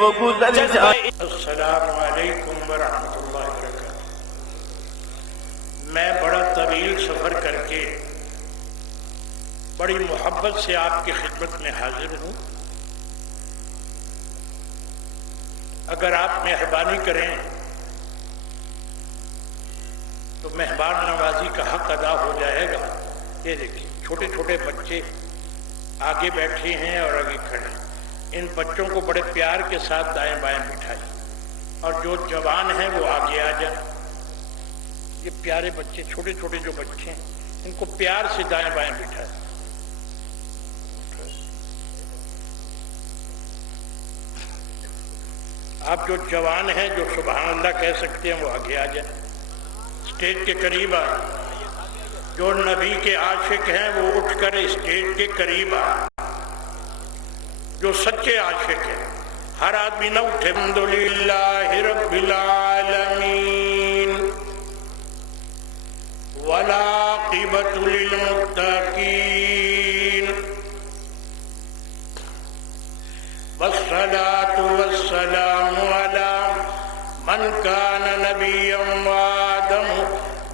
وہ گزر جائے. السلام علیکم ورحمۃ اللہ وبرکاتہ. میں بڑا طویل سفر کر کے بڑی محبت سے آپ کی خدمت میں حاضر ہوں. اگر آپ مہربانی کریں تو مہمان نوازی کا حق ادا ہو جائے گا. یہ دیکھیں چھوٹے چھوٹے بچے آگے بیٹھے ہیں اور آگے کھڑے ہیں. ان بچوں کو بڑے پیار کے ساتھ دائیں بائیں بٹھائیے اور جو جوان ہیں وہ آگے آ جائیں. یہ پیارے بچے چھوٹے چھوٹے جو بچے ہیں ان کو پیار سے دائیں بائیں بٹھائیں. آپ جو جوان ہیں جو سبحان اللہ کہہ سکتے ہیں وہ آگے آ جائیں. اسٹیج کے قریب آ. جو نبی کے عاشق ہیں وہ اٹھ کر اسٹیج کے قریب آ. جو سچے عاشق ہیں ہر آدمی نہ اٹھے. الحمدللہ رب العالمین والعاقبۃ للمتقین والصلاة والسلام علی من کان نبیا وآدم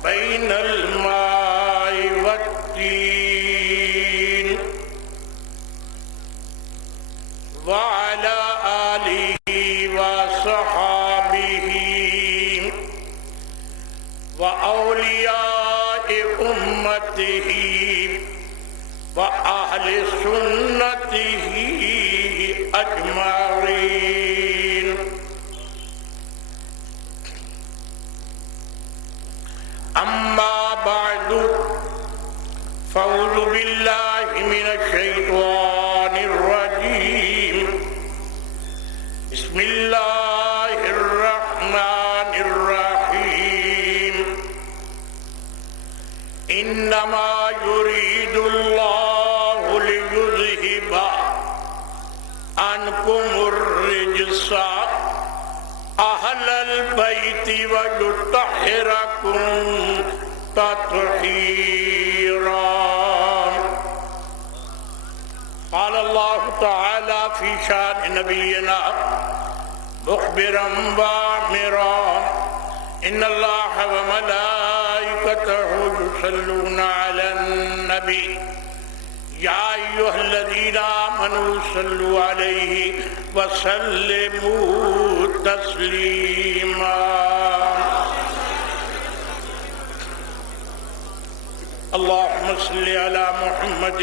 بین الماء والطین وعلى آله وصحابه وأولياء أمته وأهل سنته أجمعين. أما بعد فأعوذ بالله من الشيطان الرجيم. بسم الله الرحمن الرحيم. إنما يريد الله ليذهب عنكم الرجس أهل البيت ويطهركم تطهيرا. قال الله تعالى في شان نبينا مخبرا وآمرا إن الله وملائكته يصلون على النبي يا أيها الذين آمنوا صلوا عليه وسلموا تسليما. اللهم صل على محمد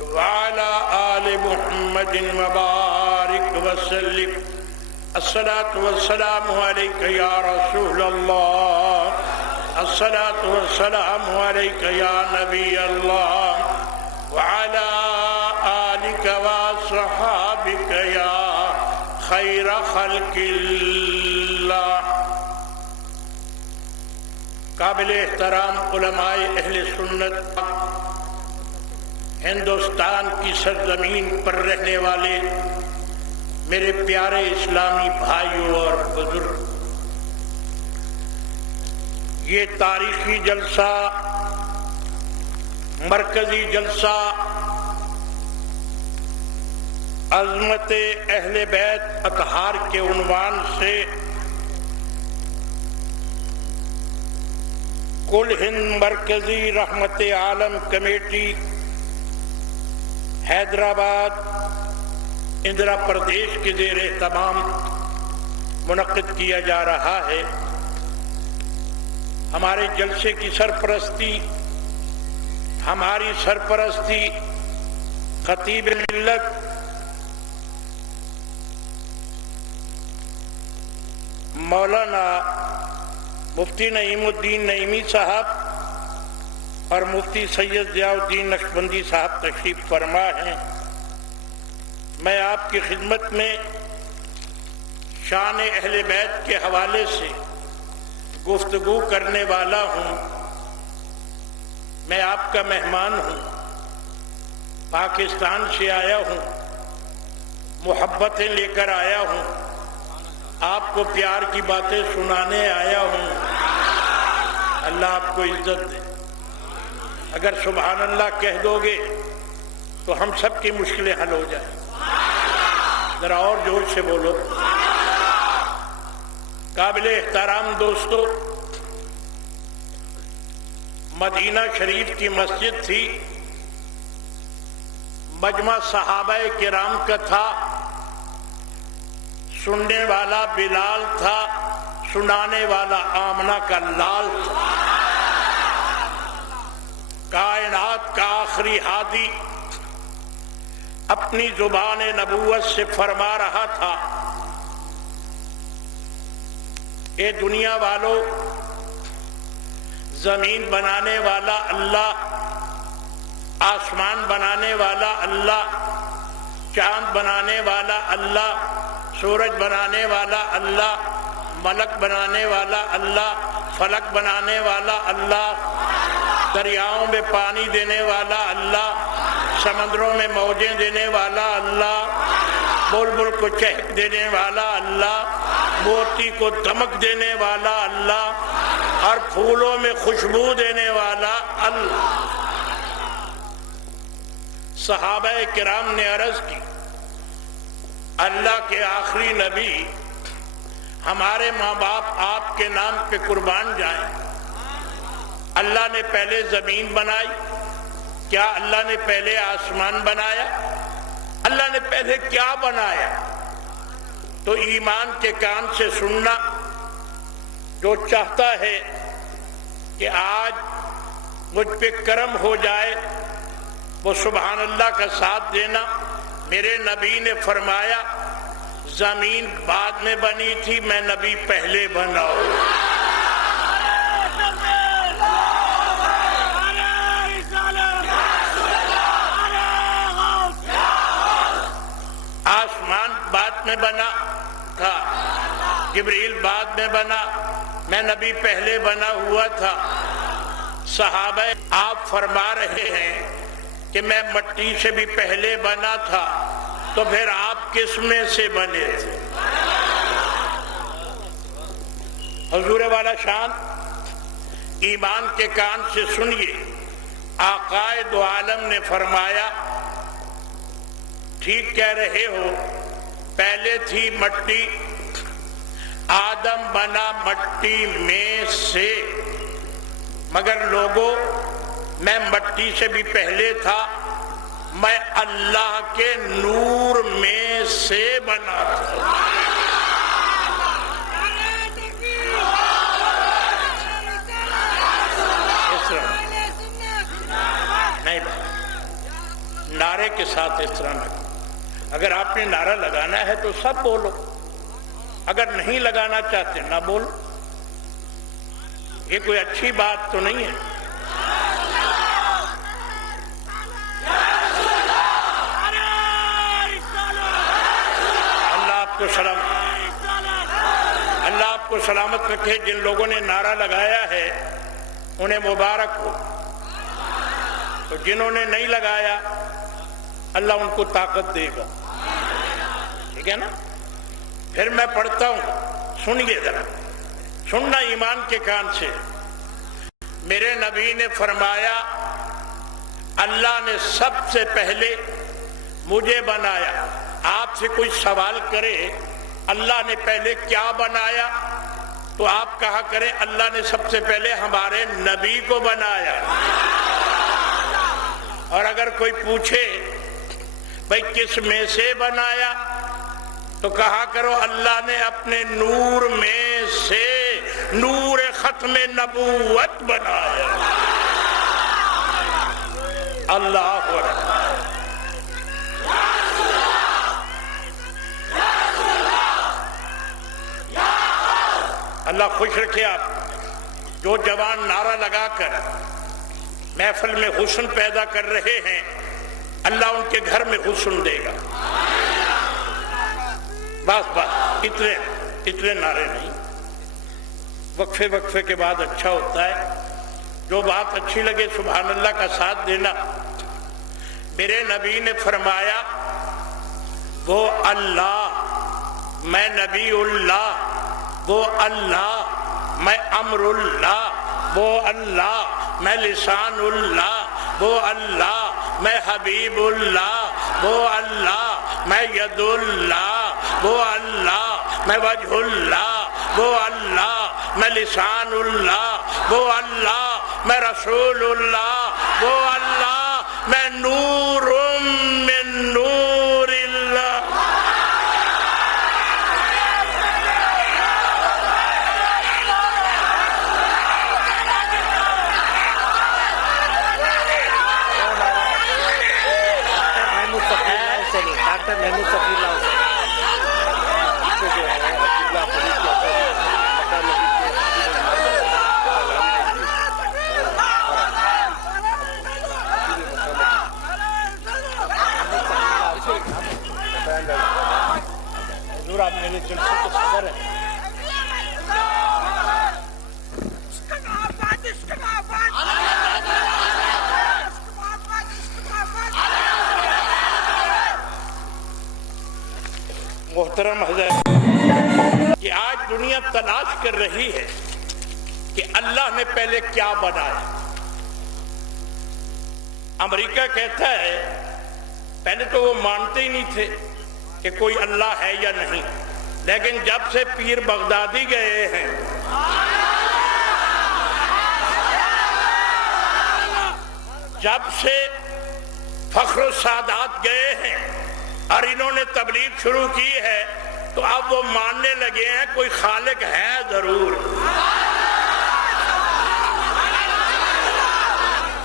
وعلى آل محمد وبارك وسلم. الصلاة والسلام عليك يا رسول الله. الصلاة والسلام عليك يا نبي الله وعلى آلك وصحابك يا خير خلق الله. قابل احترام علماء اہل سنت، ہندوستان کی سرزمین پر رہنے والے میرے پیارے اسلامی بھائیوں اور بزرگ، یہ تاریخی جلسہ، مرکزی جلسہ عظمت اہل بیت اطہار کے عنوان سے کل ہند مرکزی رحمت عالم کمیٹی حیدرآباد آندھرا پردیش کے زیر اہتمام منعقد کیا جا رہا ہے. ہمارے جلسے کی سرپرستی، ہماری سرپرستی خطیب ملت مولانا مفتی نعیم الدین نعیمی صاحب اور مفتی سید ضیاء الدین نقشبندی صاحب تشریف فرما ہیں. میں آپ کی خدمت میں شان اہل بیت کے حوالے سے گفتگو کرنے والا ہوں. میں آپ کا مہمان ہوں، پاکستان سے آیا ہوں، محبتیں لے کر آیا ہوں، آپ کو پیار کی باتیں سنانے آیا ہوں. اللہ آپ کو عزت دے. اگر سبحان اللہ کہہ دو گے تو ہم سب کی مشکلیں حل ہو جائیں. ذرا اور جوش سے بولو. قابل احترام دوستو، مدینہ شریف کی مسجد تھی، مجمع صحابہ کرام کا تھا، سننے والا بلال تھا، سنانے والا آمنہ کا لال تھا. کائنات کا آخری ہادی اپنی زبان نبوت سے فرما رہا تھا، اے دنیا والو، زمین بنانے والا اللہ، آسمان بنانے والا اللہ، چاند بنانے والا اللہ، سورج بنانے والا اللہ، ملک بنانے والا اللہ، فلک بنانے والا اللہ، دریاؤں میں پانی دینے والا اللہ، سمندروں میں موجیں دینے والا اللہ، بلبل کو چہک دینے والا اللہ، موتی کو دمک دینے والا اللہ، اور پھولوں میں خوشبو دینے والا اللہ. صحابہ کرام نے عرض کی، اللہ کے آخری نبی، ہمارے ماں باپ آپ کے نام پہ قربان جائیں. اللہ نے پہلے زمین بنائی، کیا اللہ نے پہلے آسمان بنایا؟ اللہ نے پہلے کیا بنایا؟ تو ایمان کے کان سے سننا. جو چاہتا ہے کہ آج مجھ پہ کرم ہو جائے وہ سبحان اللہ کا ساتھ دینا. میرے نبی نے فرمایا زمین بعد میں بنی تھی، میں نبی پہلے بنا ہوں. آسمان بعد میں بنا تھا، جبریل بعد میں بنا، میں نبی پہلے بنا ہوا تھا. صحابہ آپ فرما رہے ہیں کہ میں مٹی سے بھی پہلے بنا تھا، تو پھر آپ کس میں سے بنے تھے؟ حضور والا شان، ایمان کے کان سے سنیے. آقائے دو عالم نے فرمایا ٹھیک کہہ رہے ہو، پہلے تھی مٹی، آدم بنا مٹی میں سے، مگر لوگوں میں مٹی سے بھی پہلے تھا، میں اللہ کے نور میں سے بنا تھا. نہیں، نعرے کے ساتھ اس طرح نہ. اگر آپ نے نعرہ لگانا ہے تو سب بولو، اگر نہیں لگانا چاہتے نہ بولو. یہ کوئی اچھی بات تو نہیں ہے. اللہ آپ کو سلامت رکھے. جن لوگوں نے نعرہ لگایا ہے انہیں مبارک ہو، تو جنہوں نے نہیں لگایا اللہ ان کو طاقت دے گا. ٹھیک ہے نا؟ پھر میں پڑھتا ہوں، سنیے ذرا، سننا ایمان کے کان سے. میرے نبی نے فرمایا اللہ نے سب سے پہلے مجھے بنایا. آپ سے کوئی سوال کرے اللہ نے پہلے کیا بنایا تو آپ کہا کریں اللہ نے سب سے پہلے ہمارے نبی کو بنایا. اور اگر کوئی پوچھے بھائی کس میں سے بنایا تو کہا کرو اللہ نے اپنے نور میں سے، نور ختم نبوت بنایا. اللہ اکبر. اللہ خوش رکھے آپ. جو جوان نعرہ لگا کر محفل میں حسن پیدا کر رہے ہیں اللہ ان کے گھر میں حسن دے گا. بس اتنے نعرے نہیں، وقفے وقفے کے بعد اچھا ہوتا ہے. جو بات اچھی لگے سبحان اللہ کا ساتھ دینا. میرے نبی نے فرمایا وہ اللہ میں نبی اللہ، وہ اللہ میں امر اللہ، وہ اللہ میں لسان اللہ، وہ اللہ میں حبیب اللہ، وہ اللہ میں ید اللہ. وہ اللہ، میں وجہ اللہ، وہ اللہ، میں لسان اللہ، وہ اللہ، میں رسول اللہ، وہ اللہ، میں نور من نور اللہ۔ ڈاکٹر محمود صفی اللہ حضور، آپ میرے جلسے کے صدر ہیں۔ محترم حضرت، کہ آج دنیا تلاش کر رہی ہے کہ اللہ نے پہلے کیا بنایا۔ امریکہ کہتا ہے پہلے تو وہ مانتے ہی نہیں تھے کہ کوئی اللہ ہے یا نہیں، لیکن جب سے پیر بغدادی گئے ہیں، جب سے فخر السادات گئے ہیں اور انہوں نے تبلیغ شروع کی ہے، تو اب وہ ماننے لگے ہیں کوئی خالق ہے ضرور۔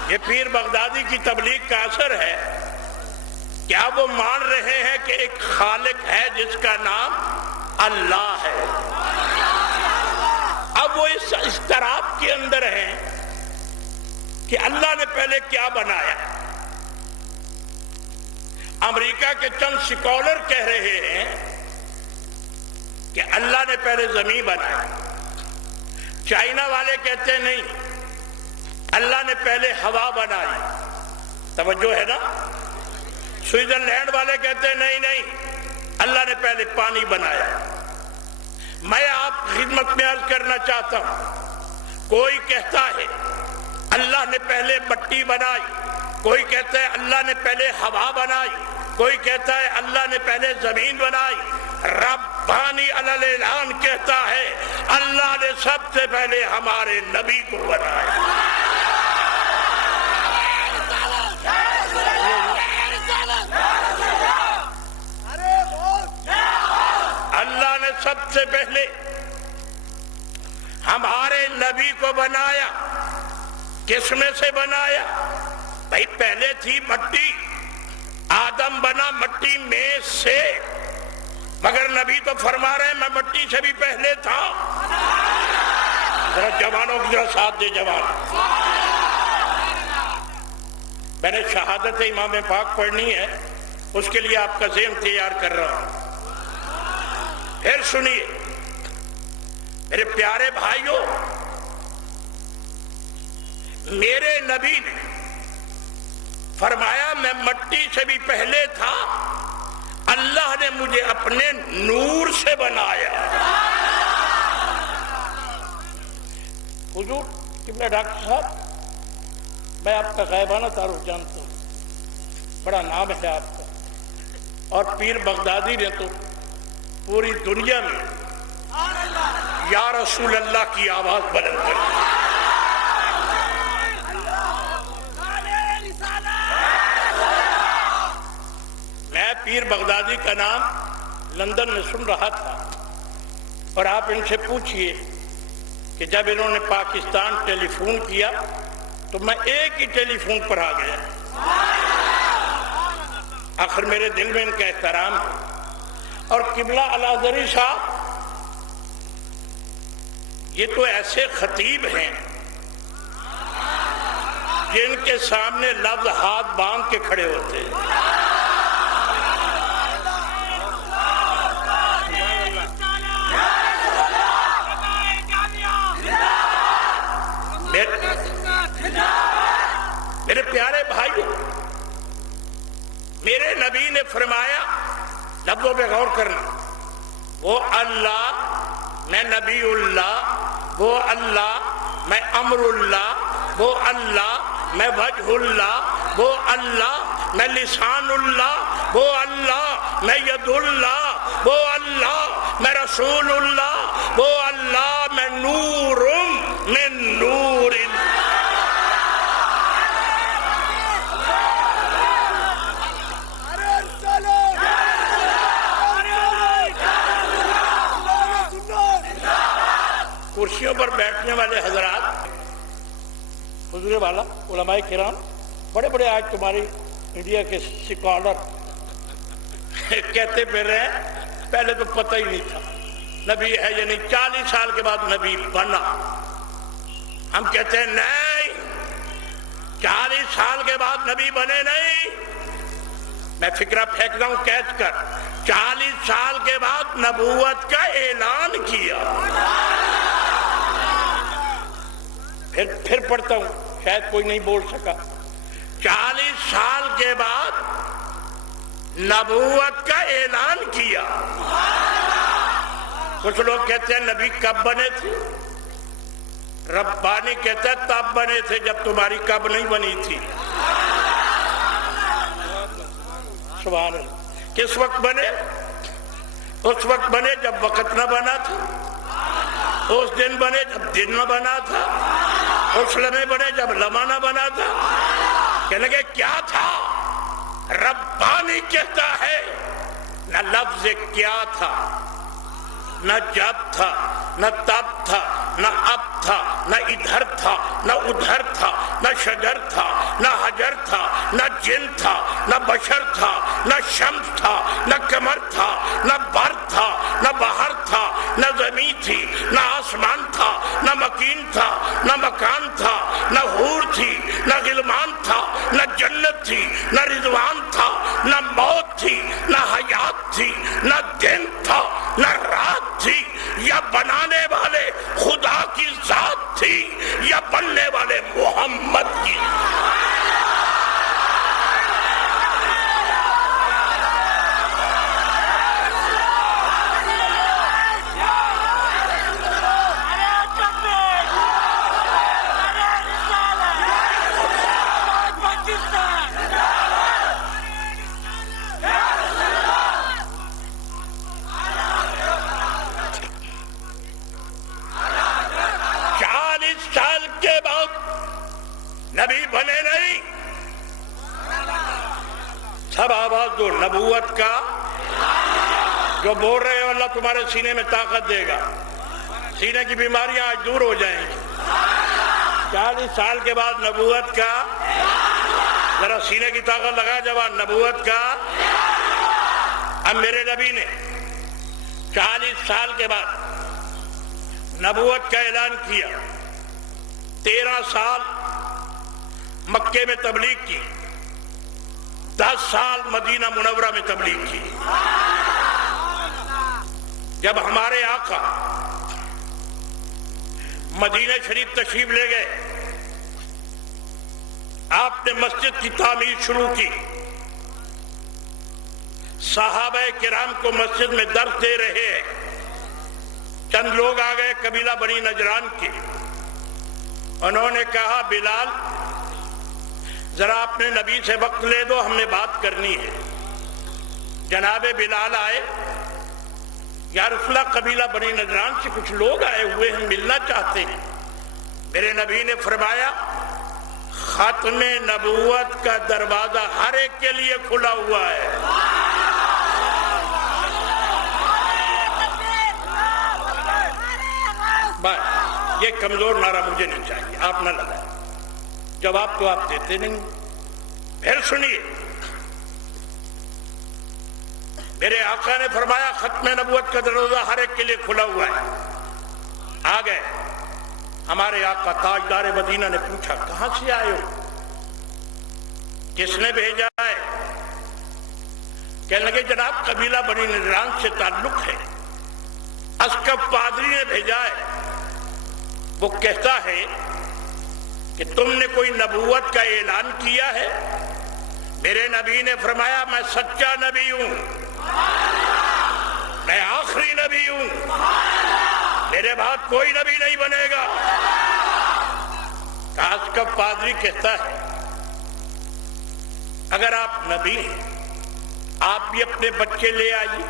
یہ پیر بغدادی کی تبلیغ کا اثر ہے کہ اب وہ مان رہے ہیں کہ ایک خالق ہے جس کا نام اللہ ہے۔ اب وہ اس اضطراب کے اندر ہیں کہ اللہ نے پہلے کیا بنایا۔ امریکہ کے چند سکولر کہہ رہے ہیں کہ اللہ نے پہلے زمین بنایا، چائنا والے کہتے ہیں نہیں، اللہ نے پہلے ہوا بنائی، توجہ ہے نا۔ سوئٹزرلینڈ والے کہتے ہیں نہیں نہیں، اللہ نے پہلے پانی بنایا۔ میں آپ خدمت میں عرض کرنا چاہتا ہوں، کوئی کہتا ہے اللہ نے پہلے مٹی بنائی، کوئی کہتا ہے اللہ نے پہلے ہوا بنائی، کوئی کہتا ہے اللہ نے پہلے زمین بنائی۔ ربانی علی اعلان کہتا ہے اللہ نے سب سے پہلے ہمارے نبی کو بنایا۔ اللہ نے سب سے پہلے ہمارے نبی کو بنایا۔ کس میں سے بنایا؟ بھائی پہلے تھی مٹی، آدم بنا مٹی میں سے، مگر نبی تو فرما رہے ہیں میں مٹی سے بھی پہلے تھا۔ ذرا جوانوں کی ذرا ساتھ دے جوان۔ میں نے شہادت امام پاک پڑھنی ہے، اس کے لیے آپ کا ذہن تیار کر رہا ہوں۔ پھر سنیے میرے پیارے بھائیوں، میرے نبی نے فرمایا میں مٹی سے بھی پہلے تھا، اللہ نے مجھے اپنے نور سے بنایا۔ حضور قبلہ ڈاکٹر صاحب، میں آپ کا غائبانہ تعارف جانتا ہوں، بڑا نام ہے آپ کا، اور پیر بغدادی نے تو پوری دنیا میں یا رسول اللہ کی آواز بلند کر دی۔ میں پیر بغدادی کا نام لندن میں سن رہا تھا، اور آپ ان سے پوچھئے کہ جب انہوں نے پاکستان ٹیلی فون کیا تو میں ایک ہی ٹیلی فون پر آ گیا۔ آخر میرے دل میں ان کا احترام ہے۔ اور قبلہ الازہری صاحب یہ تو ایسے خطیب ہیں جن کے سامنے لفظ ہاتھ باندھ کے کھڑے ہوتے ہیں۔ میرے پیارے بھائیو، میرے نبی نے فرمایا، لفظوں پہ غور کرنا، وہ اللہ میں نبی اللہ، وہ اللہ میں امر اللہ، وہ اللہ میں وجہ اللہ، وہ اللہ میں لسان اللہ، وہ اللہ میں ید اللہ، وہ اللہ کرسیوں پر بیٹھنے والے حضرات، حضور والا علماء کرام، بڑے بڑے آج تمہاری انڈیا کے سکالر کہتے پھر رہے ہیں پہلے تو پتہ ہی نہیں تھا نبی ہے یا نہیں، 40 سال کے بعد نبی بنا۔ ہم کہتے ہیں نہیں، 40 سال کے بعد نبی بنے نہیں، میں فکرہ پھینک رہا ہوں کیچ کر، 40 سال کے بعد نبوت کا اعلان کیا۔ پھر پڑھتا ہوں، شاید کوئی نہیں بول سکا۔ 40 سال کے بعد نبوت کا اعلان کیا۔ کچھ لوگ کہتے ہیں نبی کب بنے تھے؟ ربانی کہتا ہے تب بنے تھے جب تمہاری کب نہیں بنی تھی۔ سبحان اللہ۔ کس وقت بنے؟ اس وقت بنے جب وقت نہ بنا تھا، اس دن بنے جب دن نہ بنا تھا، اس لمحے بنے جب لمحہ نہ بنا تھا۔ کہنے لگے کیا تھا؟ ربانی کہتا ہے نہ لفظ کیا تھا، نہ جب تھا، نہ تب تھا، نہ اب تھا، نہ ادھر تھا، نہ ادھر تھا، نہ شجر تھا، نہ حجر تھا، نہ جن تھا، نہ بشر تھا، نہ شمس تھا، نہ قمر تھا، نہ بر تھا، نہ بحر تھا، نہ زمین تھی، نہ آسمان تھا، نہ مکین تھا، نہ مکان تھا، نہ حور تھی، نہ غلمان تھا، نہ جنت تھی، نہ رضوان تھا، نہ موت تھی، نہ حیات تھی، نہ دن تھا، نہ رات تھی، یا بنانے والے خدا کی ذات تھی یا بننے والے محمد کی۔ نبی بنے نہیں، سب آواز دو نبوت کا، جو بول رہے ہو اللہ تمہارے سینے میں طاقت دے گا، سینے کی بیماریاں آج دور ہو جائیں گی۔ 40 سال کے بعد نبوت کا، ذرا سینے کی طاقت لگا جوان، نبوت کا۔ اب میرے نبی نے 40 سال کے بعد نبوت کا اعلان کیا، 13 سال مکے میں تبلیغ کی، 10 سال مدینہ منورہ میں تبلیغ کی۔ جب ہمارے آقا مدینہ شریف تشریف لے گئے، آپ نے مسجد کی تعمیر شروع کی، صحابہ کرام کو مسجد میں درس دے رہے ہیں۔ چند لوگ آ گئے قبیلہ بنی نجران کے، انہوں نے کہا بلال ذرا اپنے نبی سے وقت لے دو، ہم نے بات کرنی ہے۔ جناب بلال آئے، یا رسول اللہ قبیلہ بنی نجران سے کچھ لوگ آئے ہوئے ہیں، ملنا چاہتے ہیں۔ میرے نبی نے فرمایا ختم نبوت کا دروازہ ہر ایک کے لیے کھلا ہوا ہے۔ بس یہ کمزور نعرہ مجھے نہیں چاہیے، آپ نہ لگائیں، جواب تو آپ دیتے نہیں۔ پھر سنیے، میرے آقا نے فرمایا ختم نبوت کا دروازہ ہر ایک کے لیے کھلا ہوا ہے۔ آ گئے ہمارے آقا تاجدار مدینہ نے پوچھا کہاں سے آئے ہو، کس نے بھیجا ہے؟ کہنے لگے جناب قبیلہ بنی نجران سے تعلق ہے، اسکف پادری نے بھیجا ہے، وہ کہتا ہے کہ تم نے کوئی نبوت کا اعلان کیا ہے؟ میرے نبی نے فرمایا میں سچا نبی ہوں، میں آخری نبی ہوں، میرے بعد کوئی نبی نہیں بنے گا۔ اسکف پادری کہتا ہے اگر آپ نبی ہیں آپ بھی اپنے بچے لے آئیے،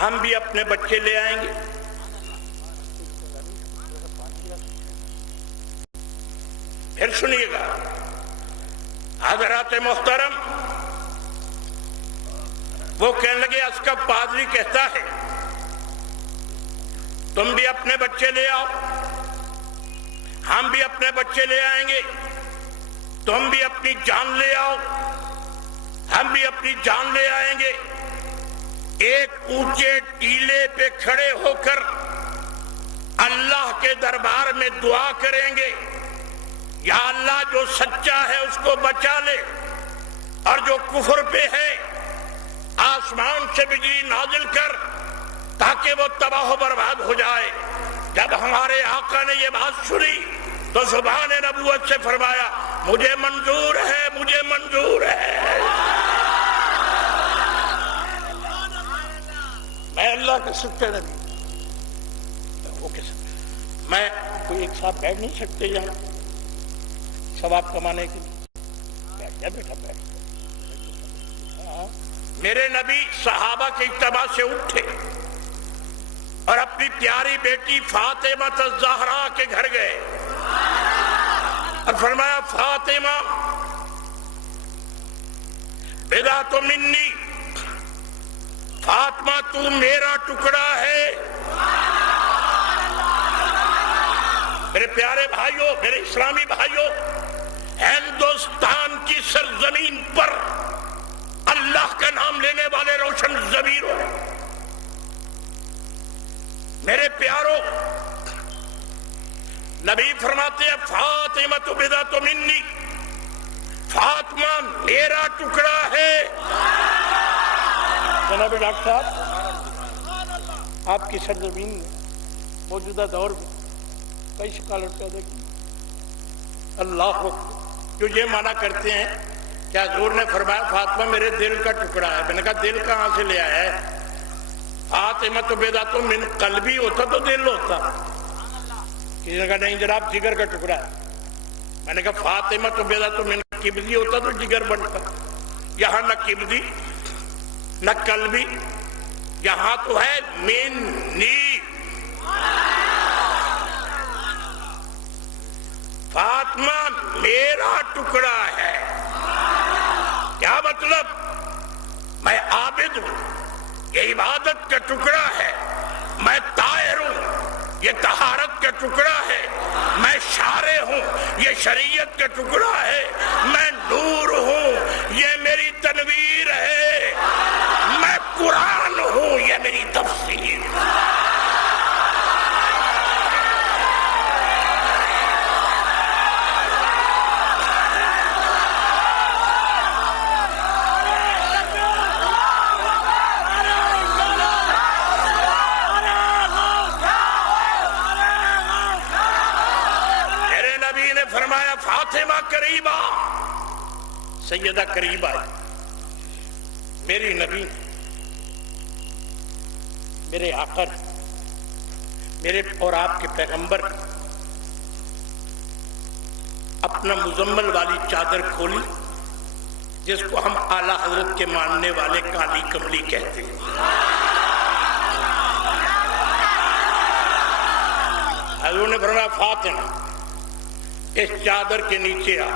ہم بھی اپنے بچے لے آئیں گے۔ پھر سنیے گا حضرات محترم، وہ کہنے لگے اسکف پادری کہتا ہے تم بھی اپنے بچے لے آؤ، ہم بھی اپنے بچے لے آئیں گے، تم بھی اپنی جان لے آؤ، ہم بھی اپنی جان لے آئیں گے۔ ایک اونچے ٹیلے پہ کھڑے ہو کر اللہ کے دربار میں دعا کریں گے، یا اللہ جو سچا ہے اس کو بچا لے، اور جو کفر پہ ہے آسمان سے بجلی نازل کر تاکہ وہ تباہ و برباد ہو جائے۔ جب ہمارے آقا نے یہ بات سنی تو زبان نبوت سے فرمایا مجھے منظور ہے، مجھے منظور ہے۔ میں اللہ کے سچے نبی، میں کوئی ایک ساتھ بیٹھ نہیں سکتے یہاں ثواب کمانے کے لیے؟ بیٹھ جا بیٹا، بیٹھ جا۔ میرے نبی صحابہ کے اجتماع سے اٹھے اور اپنی پیاری بیٹی فاطمہ الزہرا کے گھر گئے اور فرمایا فاطمہ بضعۃ منی، فاطمہ تو میرا ٹکڑا ہے۔ میرے پیارے بھائیوں، میرے اسلامی بھائیوں، ہندوستان کی سرزمین پر اللہ کا نام لینے والے روشن ضمیروں، میرے پیاروں، نبی فرماتے ہیں فاطمہ بضعۃ منی، فاطمہ میرا ٹکڑا ہے۔ جناب ڈاکٹر صاحب، آپ کی سرزمین میں موجودہ دور میں کئی سکالر پیدا کی، اللہ جو یہ مانا کرتے ہیں کہ حضور نے فرمایا فاطمہ میرے دل کا ٹکڑا ہے۔ میں نے کہا دل کہاں سے لے آیا ہے؟ فاطمہ تو بضعۃ من قلبی ہوتا تو دل ہوتا۔ کسی نے کہا نہیں جناب جگر کا ٹکڑا ہے۔ میں نے کہا فاطمہ تو بضعۃ من قبضی ہوتا تو جگر بنتا۔ یہاں نہ قبضی نہ قلبی، یہاں تو ہے منی۔ فاطمہ میرا ٹکڑا ہے۔ کیا مطلب؟ میں عابد ہوں، یہ عبادت کا ٹکڑا ہے۔ میں طاہر ہوں، یہ طہارت کا ٹکڑا ہے۔ میں شارع ہوں، یہ شریعت کا ٹکڑا ہے۔ میں نور ہوں، یہ میری تنویر ہے۔ میں قرآن ہوں، یہ میری تفسیر۔ فرمایا فاطمہ قریبا، سیدہ قریبا، میری نبی، میرے آقا، میرے اور آپ کے پیغمبر اپنا مزمل والی چادر کھولی جس کو ہم اعلیٰ حضرت کے ماننے والے کالی کملی کہتے ہیں۔ حضور نے فرمایا فاطمہ اس چادر کے نیچے آ۔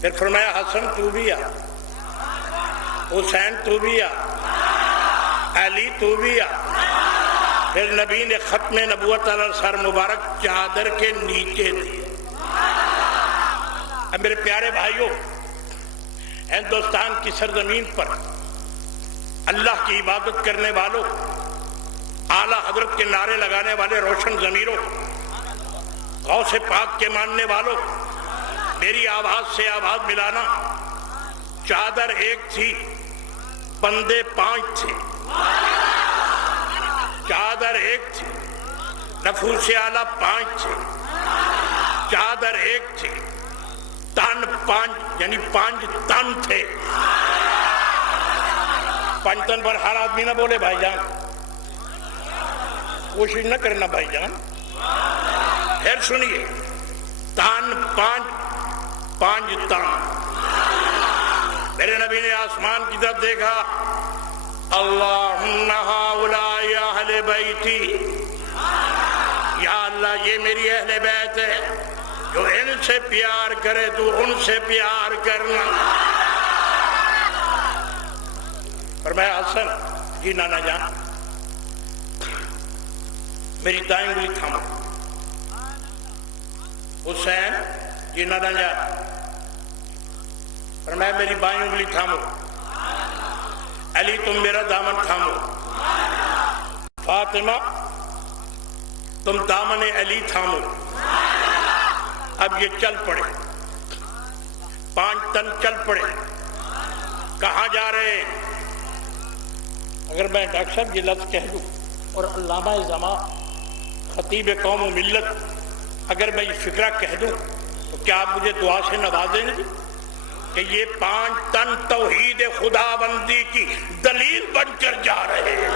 پھر فرمایا حسن تو بھی آ، حسین تو بھی آ، علی تو بھی آ۔ پھر نبی نے ختم نبوت علی سر مبارک چادر کے نیچے دی۔ اب میرے پیارے بھائیوں، ہندوستان کی سرزمین پر اللہ کی عبادت کرنے والوں، اعلیٰ حضرت کے نعرے لگانے والے روشن ضمیروں، غوث پاک کے ماننے والوں، میری آواز سے آواز ملانا۔ چادر ایک تھی، بندے 5 تھے۔ چادر ایک تھی، نفوس اعلیٰ 5 تھے۔ چادر ایک تھی، تن 5 یعنی 5 تن تھے۔ 5 تن پر ہر آدمی نہ بولے بھائی جان، کوشش نہ کرنا بھائی جان۔ پھر سنیے، تن 5 تن۔ میرے نبی نے آسمان کی طرف دیکھا، اللہم ہؤلاء اہل بیتی، یا اللہ یہ میری اہل بیت ہے، جو ان سے پیار کرے تو ان سے پیار کرنا۔ فرمایا حسن، جی نانا جان، میری دائیں انگلی تھامو. حسین یہ نہ جا فرمایا میری بائیں انگلی تھامو. علی تم میرا دامن تھامو. فاطمہ تم دامن علی تھامو. اب یہ چل پڑے, 5 تن چل پڑے. کہاں جا رہے ہیں؟ اگر میں ڈاکٹر صاحب یہ لفظ کہہ دوں اور علامہ زمان خطیب قوم و ملت اگر میں یہ فکرہ کہہ دوں تو کیا آپ مجھے دعا سے نوازیں گے کہ یہ 5 تن توحید خدا بندی کی دلیل بن کر جا رہے ہیں؟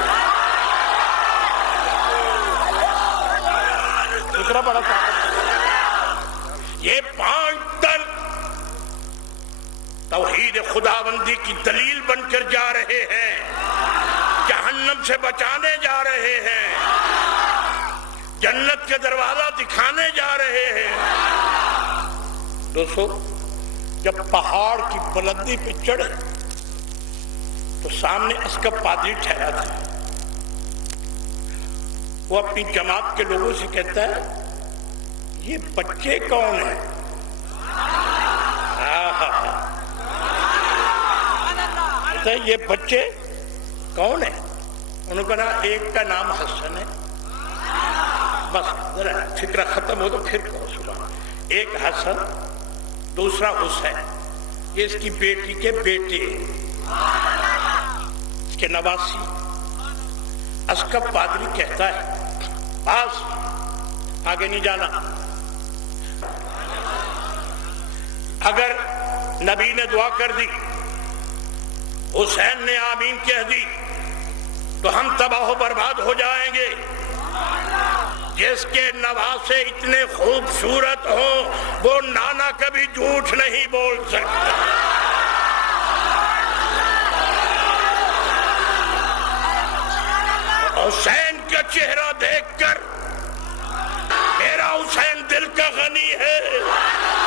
فکرہ بڑا تھا. یہ 5 تن توحید خدا بندی کی دلیل بن کر جا رہے ہیں, جہنم سے بچانے جا رہے ہیں, جنت کے دروازہ دکھانے جا رہے ہیں. دوستو جب پہاڑ کی بلندی پہ چڑھے تو سامنے اسکب پادری ٹھہرا تھا. وہ اپنی جماعت کے لوگوں سے کہتا ہے یہ بچے کون ہیں؟ کہتا ہے یہ بچے کون ہیں؟ انہوں نے کہا ایک کا نام حسن ہے. بس ذرا فکرہ ختم ہو تو پھر کہو سبحان. ایک حسن, دوسرا حسین, یہ اس کی بیٹی کے بیٹے, اس کے نواسی. اسکب پادری کہتا ہے بس آگے نہیں جانا. اگر نبی نے دعا کر دی, حسین نے آمین کہہ دی تو ہم تباہ و برباد ہو جائیں گے. جس کے نواسے اتنے خوبصورت ہوں وہ نانا کبھی جھوٹ نہیں بول سکتا. حسین کا چہرہ دیکھ کر میرا حسین دل کا غنی ہے,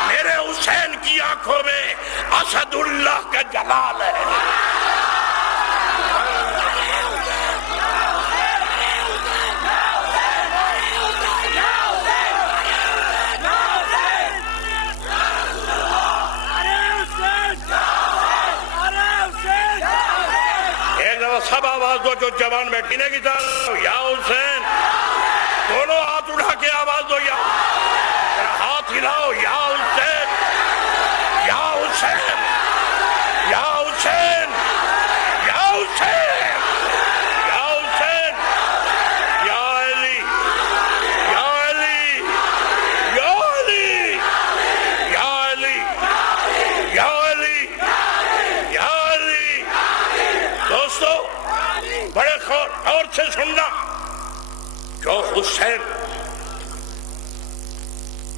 میرے حسین کی آنکھوں میں اسد اللہ کا جلال ہے. سب آواز دو, جو جوان بیٹھی نے کی یا حسین, دونوں ہاتھ اٹھا کے آواز دو, یا ہاتھ ہلاؤ, یا حسین, یا حسین, یا حسین, یا حسین, یا حسین, یا علی, یا علی, یا علی, یا علی, یا علی, یا علی. دوستو بڑے اور سے سننا, جو حسین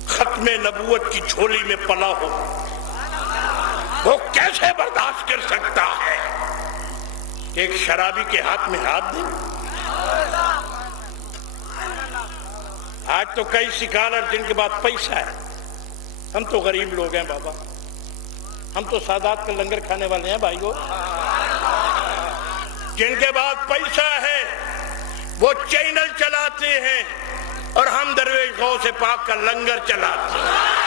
ختم نبوت کی جھولی میں پلا ہو وہ کیسے برداشت کر سکتا ہے کہ ایک شرابی کے ہاتھ میں ہاتھ دے. آج تو کئی سکالر جن کے بعد پیسہ ہے, ہم تو غریب لوگ ہیں بابا, ہم تو سادات کا لنگر کھانے والے ہیں بھائیو. جن کے بعد پیسہ ہے وہ چینل چلاتے ہیں اور ہم درویش غوث پاک کا لنگر چلاتے ہیں.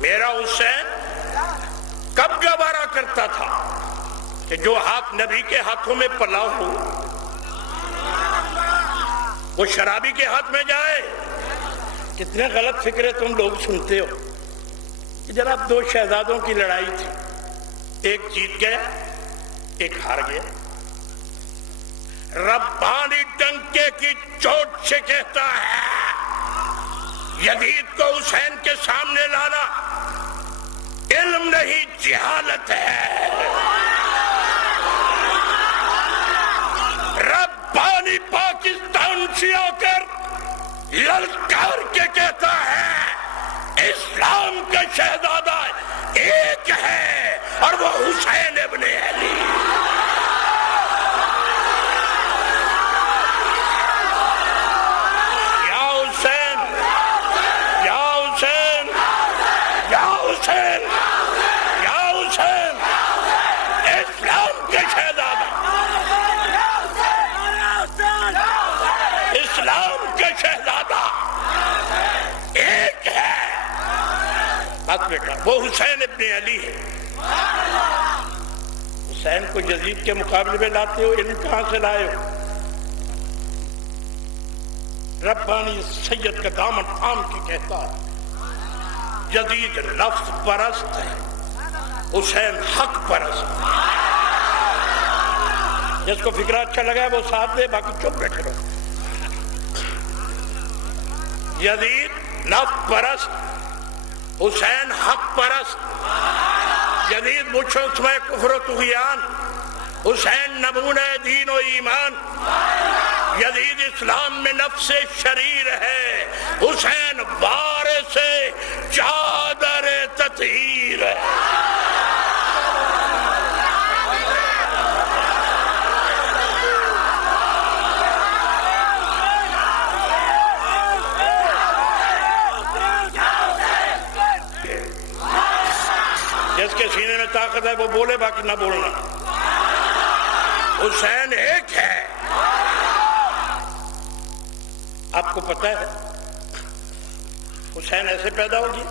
میرا حسین کب گوارا کرتا تھا کہ جو ہاتھ نبی کے ہاتھوں میں پلا ہو وہ شرابی کے ہاتھ میں جائے. کتنے غلط فکرے تم لوگ سنتے ہو کہ جناب 2 شہزادوں کی لڑائی تھی, ایک جیت گیا ایک ہار گیا. ربانی ڈنکے کی چوٹ سے کہتا ہے یزید کو حسین کے سامنے لانا علم نہیں جہالت ہے. ربانی پاکستان سے آ کر للکار کے کہتا ہے اسلام کا شہزادہ ایک ہے اور وہ حسین ابن علی۔ یا حسین یا حسین یا حسین یا حسین، اسلام کے شہزادہ، اسلام کے شہزادہ ایک ہے، بات بیٹا، وہ حسین ابن علی ہے۔ حسین کو یزید کے مقابلے میں لاتے ہو، علم کہاں سے لائے ہو؟ ربانی سید کا دامن تھام کے کہتا ہے یزید نفس پرست ہے، حسین حق پرست۔ جس کو فکرہ اچھا لگا ہے وہ ساتھ دے، باقی چپ بیٹھے رہو۔ یزید نفس پرست، حسین حق پرست۔ یزید مشرک میں کفر و طغیان، حسین نمونہ دین و ایمان۔ یزید اسلام میں نفس شریر ہے، حسین وارث چادر تطہیر ہے۔ جس کے سینے میں طاقت ہے وہ بولے، باقی نہ بولنا۔ حسین ایک ہے۔ آپ کو پتہ ہے حسین ایسے پیدا ہوگی